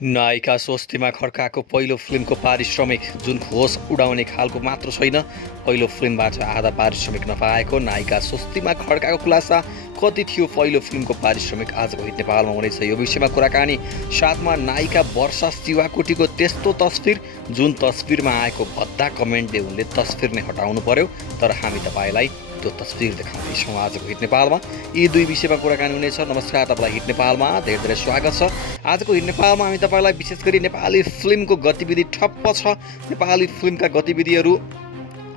नायिका स्वस्तिमा खड्काको पहिलो फिल्मको पारिश्रमिक जुन होस उडाउने खालको मात्र छैन, पहिलो फिल्मबाट आधा पारिश्रमिक नपाएको नायिका स्वस्तिमा खड्काको खुलासा कति थियो पहिलो फिल्मको पारिश्रमिक आजको हिट नेपालमा हुनेछ यो विषयमा कुराकानी। साथमा नायिका वर्षा शिवाकोटीको त्यस्तो तस्बिर जुन तस्बिरमा आएको भद्दा कमेन्टले उनले तस्बिर नै हटाउनु पर्यो, तर हामी तपाईँलाई त्यो तस्बिर देखाउँदैछौँ आजको हिट नेपालमा। यी दुई विषयमा कुराकानी हुनेछ। नमस्कार, तपाईँलाई हिट नेपालमा धेरै धेरै स्वागत छ। आजको हिट नेपालमा हामी तपाईँलाई विशेष गरी नेपाली फिल्मको गतिविधि ठप्प छ। नेपाली फिल्मका गतिविधिहरू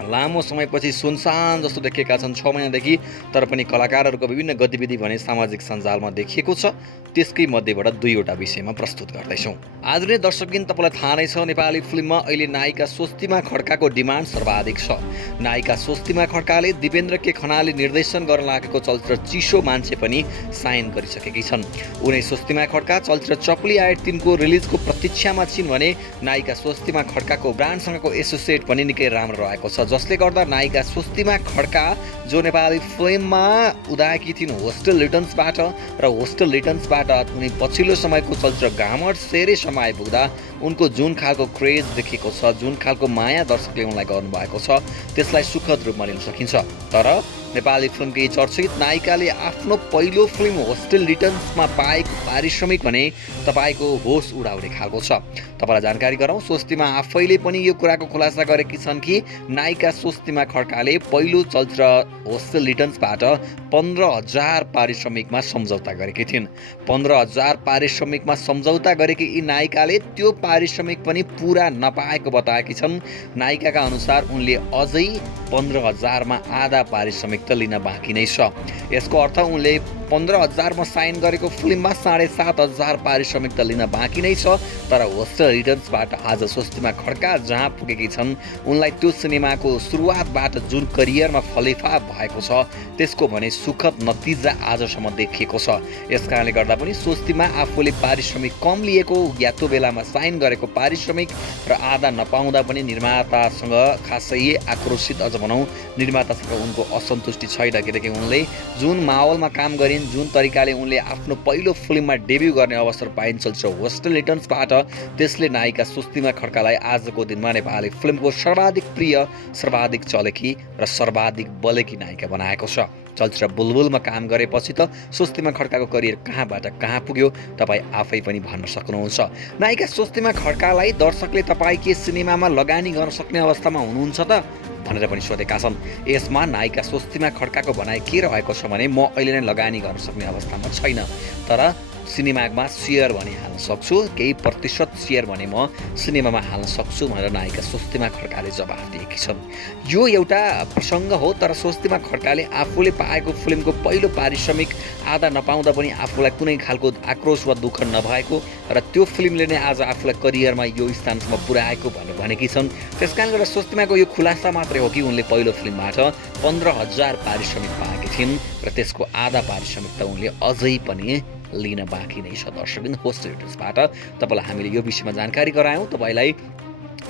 लामो समयपछि सुनसान जस्तो देखिएका छन् 6 महिनादेखि, तर पनि कलाकारहरूको विभिन्न गतिविधि भने सामाजिक सञ्जालमा देखिएको छ। त्यसकै मध्येबाट दुईवटा विषयमा प्रस्तुत गर्दैछौँ। आज नै दर्शकबिन तपाईँलाई थाहा नै छ, नेपाली फिल्ममा अहिले नायिका स्वस्तिमा खड्काको डिमान्ड सर्वाधिक छ। नायिका स्वस्तिमा खड्काले दिपेन्द्र के खनालले निर्देशन गर्न लागेको चलचित्र चिसो मान्छे पनि साइन गरिसकेकी छन्। उनै स्वस्तिमा खड्का चलचित्र चपली आए 3 को रिलिजको प्रतीक्षामा छिन् भने नायिका स्वस्तिमा खड्काको ब्रान्डसँगको एसोसिएट पनि निकै राम्रो रहेको छ, जसले गर्दा नायिका स्वस्तिमा खड्का जो नेपाली फिल्ममा उदाएकी थिइन् होस्टेल रिटर्न्सबाट र होस्टेल रिटर्न्सबाट उनी पछिल्लो समयको चलचित्र घामट सेरेसम्म आइपुग्दा उनको जुन खालको क्रेज देखेको छ, जुन खालको माया दर्शकले उनलाई गर्नुभएको छ, त्यसलाई सुखद रूपमा लिन सकिन्छ। तर नेपाली फिल्मकी चर्चित नायिकाले आफ्नो पहिलो फिल्म होस्टेल रिटर्न्समा पाएको पारिश्रमिक भने तपाईँको होस उडाउने खालको छ। तपाईँलाई जानकारी गरौँ, स्वस्तिमा आफैले पनि यो कुराको खुलासा गरेकी छन् कि नायिका स्वस्तिमा खड्काले पहिलो चलचित्र होस्टेल रिटर्न्सबाट 15,000 पारिश्रमिकमा सम्झौता गरेकी थिइन्। 15,000 पारिश्रमिकमा सम्झौता गरेकी यी नायिकाले त्यो पारिश्रमिक पनि पुरा नपाएको बताएकी छन्। नायिकाका अनुसार उनले अझै 15,000 मा आधा पारिश्रमिक त लिन बाँकी नै छ। यसको अर्थ उनले 15,000 मा साइन गरेको फिल्ममा 7,500 पारिश्रमिक त लिन बाँकी नै छ। तर होस्टेल रिटर्न्सबाट आज स्वस्तिमा खड्का जहाँ पुगेकी छन्, उनलाई त्यो सिनेमाको सुरुवातबाट जुन करियरमा फलिफा भएको छ त्यसको भने सुखद नतिजा आजसम्म देखिएको छ। यसकारणले गर्दा पनि स्वस्तिमा आफूले पारिश्रमिक कम लिएको या त्यो बेलामा साइन गरेको पारिश्रमिक र आधा नपाउँदा पनि निर्मातासँग खासै आक्रोशित, अझ भनौँ निर्मातासँग उनको असन्तुष्टि छैन, किनकि उनले जुन माहौलमा काम गरिन्, जुन तरिकाले उनले आफ्नो पहिलो फिल्ममा डेब्यू गर्ने अवसर पाइन् चलचित्र होस्टेल रिटर्न्सबाट, त्यसले नायिका स्वस्तिमा खड्कालाई आजको दिनमा नेपाली फिल्मको सर्वाधिक प्रिय, सर्वाधिक चलेकी र सर्वाधिक बलेकी नायिका बनाएको छ। चलचित्र बुलबुलमा काम गरेपछि त स्वस्तिमा खड्काको करियर कहाँबाट कहाँ पुग्यो तपाईँ आफै पनि भन्न सक्नुहुन्छ। नायिका स्वस्तिमा खड्कालाई दर्शकले तपाईँ के सिनेमामा लगानी गर्न सक्ने अवस्थामा हुनुहुन्छ त भनेर पनि सोधेका छन्। यसमा नायिका स्वस्तिमा खड्काको भनाइ के रहेको छ भने, म अहिले नै लगानी गर्न सक्ने अवस्थामा छैन, तर सिनेमामा सेयर भने हाल्न सक्छु, केही प्रतिशत सेयर भने म सिनेमामा हाल्न सक्छु भनेर नायिका स्वस्तिमा खड्काले जवाफ दिएकी छन्। यो एउटा प्रसङ्ग हो, तर स्वस्तिमा खड्काले आफूले पाएको फिल्मको पहिलो पारिश्रमिक आधा नपाउँदा पनि आफूलाई कुनै खालको आक्रोश वा दुःख नभएको र त्यो फिल्मले नै आज आफूलाई करियरमा यो स्थानसम्म पुर्याएको भनेर भनेकी छन्। त्यसकारणले गर्दा स्वस्तिमाको यो खुलासा मात्रै हो कि उनले पहिलो फिल्मबाट 15,000 पारिश्रमिक पाएकी थिइन् र त्यसको आधा पारिश्रमिक त उनले अझै पनि लिन बाँकी नै छ। दर्शकबिन होस्टेल रिटर्न्सबाट तपाईँलाई हामीले यो विषयमा जानकारी गरायौँ। तपाईँलाई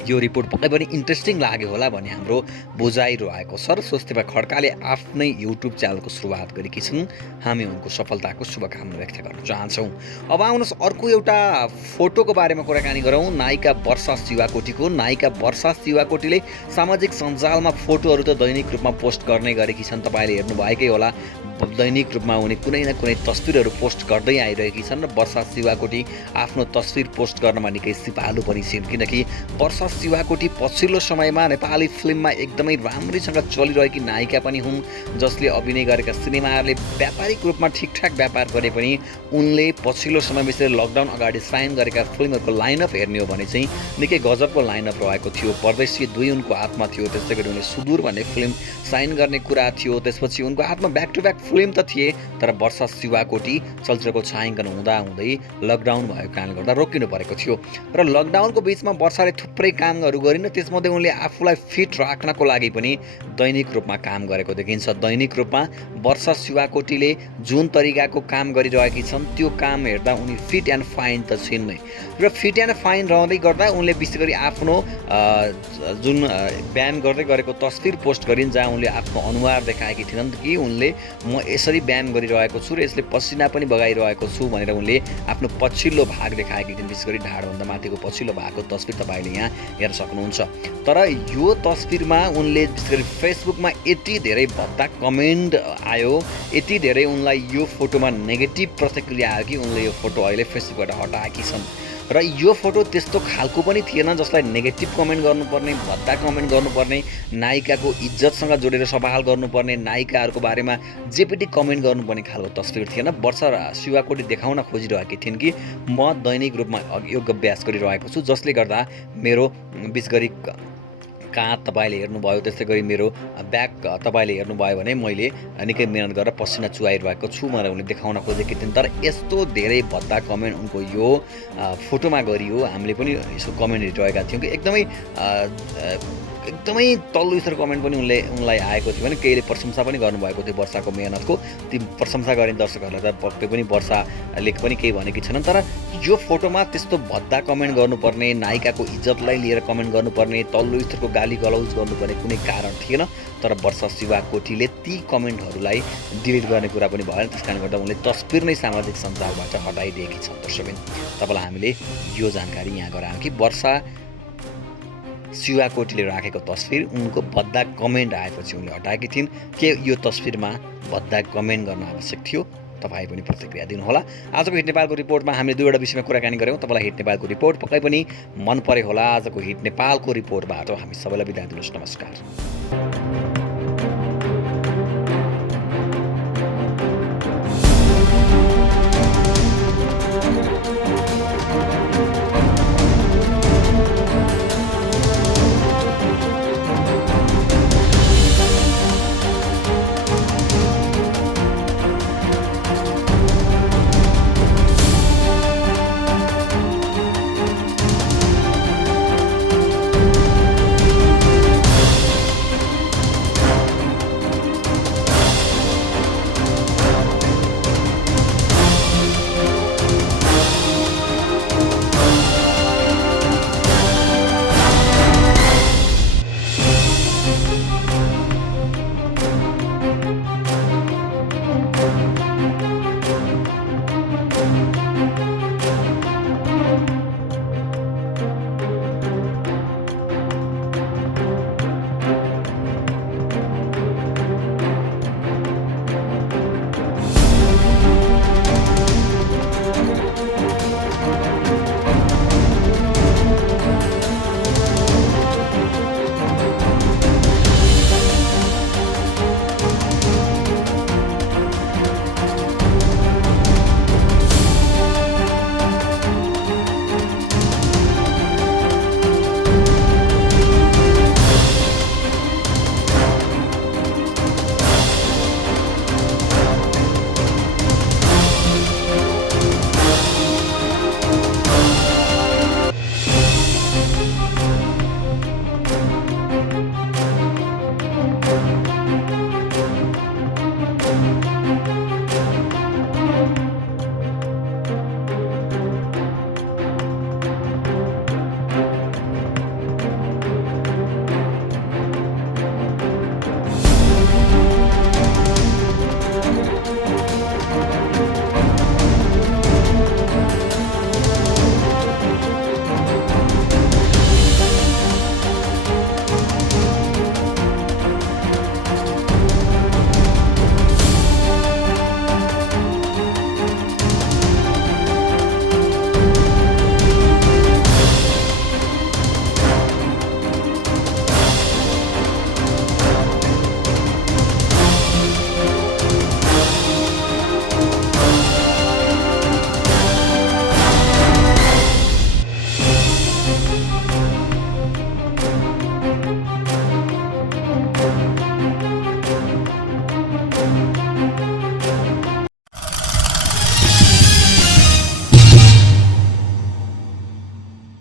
यो रिपोर्ट पक्कै पनि इन्ट्रेस्टिङ लाग्यो होला भन्ने हाम्रो बुझाइ रहेको छ र स्वस्तिमा खड्काले आफ्नै युट्युब च्यानलको सुरुवात गरेकी छन्। हामी उनको सफलताको शुभकामना व्यक्त गर्न चाहन्छौँ। अब आउनुहोस् अर्को एउटा फोटोको बारेमा कुराकानी गरौँ। नायिका वर्षा शिवाकोटीको। नायिका वर्षा शिवाकोटीले सामाजिक सञ्जालमा फोटोहरू त दैनिक रूपमा पोस्ट गर्ने गरेकी छन्। तपाईँले हेर्नुभएकै होला, दैनिक रूपमा उनी कुनै न कुनै तस्बिरहरू पोस्ट गर्दै आइरहेकी छन् र वर्षा शिवाकोटी आफ्नो तस्बिर पोस्ट गर्नमा निकै सिपालु पनि छिन्, किनकि वर्षा शिवाकोटी पछिल्लो समयमा नेपाली फिल्ममा एकदमै राम्रैसँग चलिरहेकी नायिका पनि हुन्, जसले अभिनय गरेका सिनेमाहरूले व्यापारिक रूपमा ठिकठाक व्यापार गरे पनि उनले पछिल्लो समय विशेष लकडाउन अगाडि साइन गरेका फिल्महरूको लाइनअप हेर्ने हो भने चाहिँ निकै गजबको लाइनअप रहेको थियो। परदेशी 2 उनको हातमा थियो, त्यसै गरी उनले सुदूर भन्ने फिल्म साइन गर्ने कुरा थियो, त्यसपछि उनको हातमा ब्याक टु ब्याक फिल्म त थिए, तर वर्षा शिवाकोटी चलचित्रको छायाङ्कन हुँदाहुँदै लकडाउन भएको कारणले गर्दा रोकिनु परेको थियो र लकडाउनको बिचमा वर्षाले थुप्रै कामहरू गरिन्। त्यसमध्ये उनले आफूलाई फिट राख्नको लागि पनि दैनिक रूपमा काम गरेको देखिन्छ। दैनिक रूपमा वर्षा शिवाकोटीले जुन तरिकाको काम गरिरहेकी छन् त्यो काम हेर्दा उनी फिट एन्ड फाइन त छिन् नै, र फिट एन्ड फाइन रहँदै गर्दा उनले विशेष गरी आफ्नो जुन व्यायाम गर्दै गरेको तस्बिर पोस्ट गरिन्, जहाँ उनले आफ्नो अनुहार देखाएकी थिइनन् कि उनले म यसरी व्यायाम गरिरहेको छु र यसले पसिना पनि बगाइरहेको छु भनेर उनले आफ्नो पछिल्लो भाग देखाएकी थिइन्। विशेष गरी ढाडभन्दा माथिको पछिल्लो भागको तस्बिर तपाईँले यहाँ हेर्न सक्नुहुन्छ। तर यो तस्बिरमा उनले विशेष गरी फेसबुकमा यति धेरै भद्दा कमेन्ट आयो, यति धेरै उनलाई यो फोटोमा नेगेटिभ प्रतिक्रिया आयो कि उनले यो फोटो अहिले फेसबुकबाट हटाएकी छन्। र यो फोटो त्यस्तो खालको पनि थिएन जसलाई नेगेटिभ कमेन्ट गर्नुपर्ने, भद्दा कमेन्ट गर्नुपर्ने, नायिकाको इज्जतसँग जोडेर सवाल गर्नुपर्ने, नायिकाहरूको बारेमा जेपट्टि कमेन्ट गर्नुपर्ने खालको तस्बिर थिएन। वर्षा शिवाकोटी देखाउन खोजिरहेकी थिइन् कि म दैनिक रूपमा योग अभ्यास गरिरहेको छु, जसले गर्दा मेरो विशेष गरी काँध तपाईँले हेर्नुभयो, त्यस्तै गरी मेरो ब्याक तपाईँले हेर्नुभयो भने मैले निकै मेहनत गरेर पसिना चुहाइरहेको छु भनेर उनले देखाउन खोजेकी थिइन्। तर यस्तो धेरै भद्दा कमेन्ट उनको यो फोटोमा गरियो। हामीले पनि यसो कमेन्ट हेरिरहेका थियौँ कि एकदमै तल्लो स्तर कमेन्ट पनि उनलाई आएको थियो भने केहीले प्रशंसा पनि गर्नुभएको थियो वर्षाको मेहनतको। ती प्रशंसा गर्ने दर्शकहरूलाई त पक्कै पनि वर्षाले पनि केही भनेकी छैनन्। तर यो फोटोमा त्यस्तो भद्दा कमेन्ट गर्नुपर्ने, नायिकाको इज्जतलाई लिएर कमेन्ट गर्नुपर्ने, तल्लो स्तरको गाली गलौज गर्नुपर्ने कुनै कारण थिएन। तर वर्षा शिवाकोटीले ती कमेन्टहरूलाई डिलिट गर्ने कुरा पनि भएन। त्यस कारणले गर्दा उनले तस्बिर नै सामाजिक सञ्जालबाट हटाइदिएकी छन्। दर्शकबिन, तपाईँलाई हामीले यो जानकारी यहाँ गरायौँ कि वर्षा शिवाकोटीले राखेको तस्बिर उनको भद्दा कमेन्ट आएपछि उनले हटाएकी थिइन्। के यो तस्बिरमा भद्दा कमेन्ट गर्न आवश्यक थियो? तपाईँ पनि प्रतिक्रिया दिनुहोला। आजको हिट नेपालको रिपोर्टमा हामीले दुईवटा विषयमा कुराकानी गऱ्यौँ। तपाईँलाई हिट नेपालको रिपोर्ट पक्कै पनि मन परे होला। आजको हिट नेपालको रिपोर्टबाट हामी सबैलाई बिदा दिनुहोस्। नमस्कार।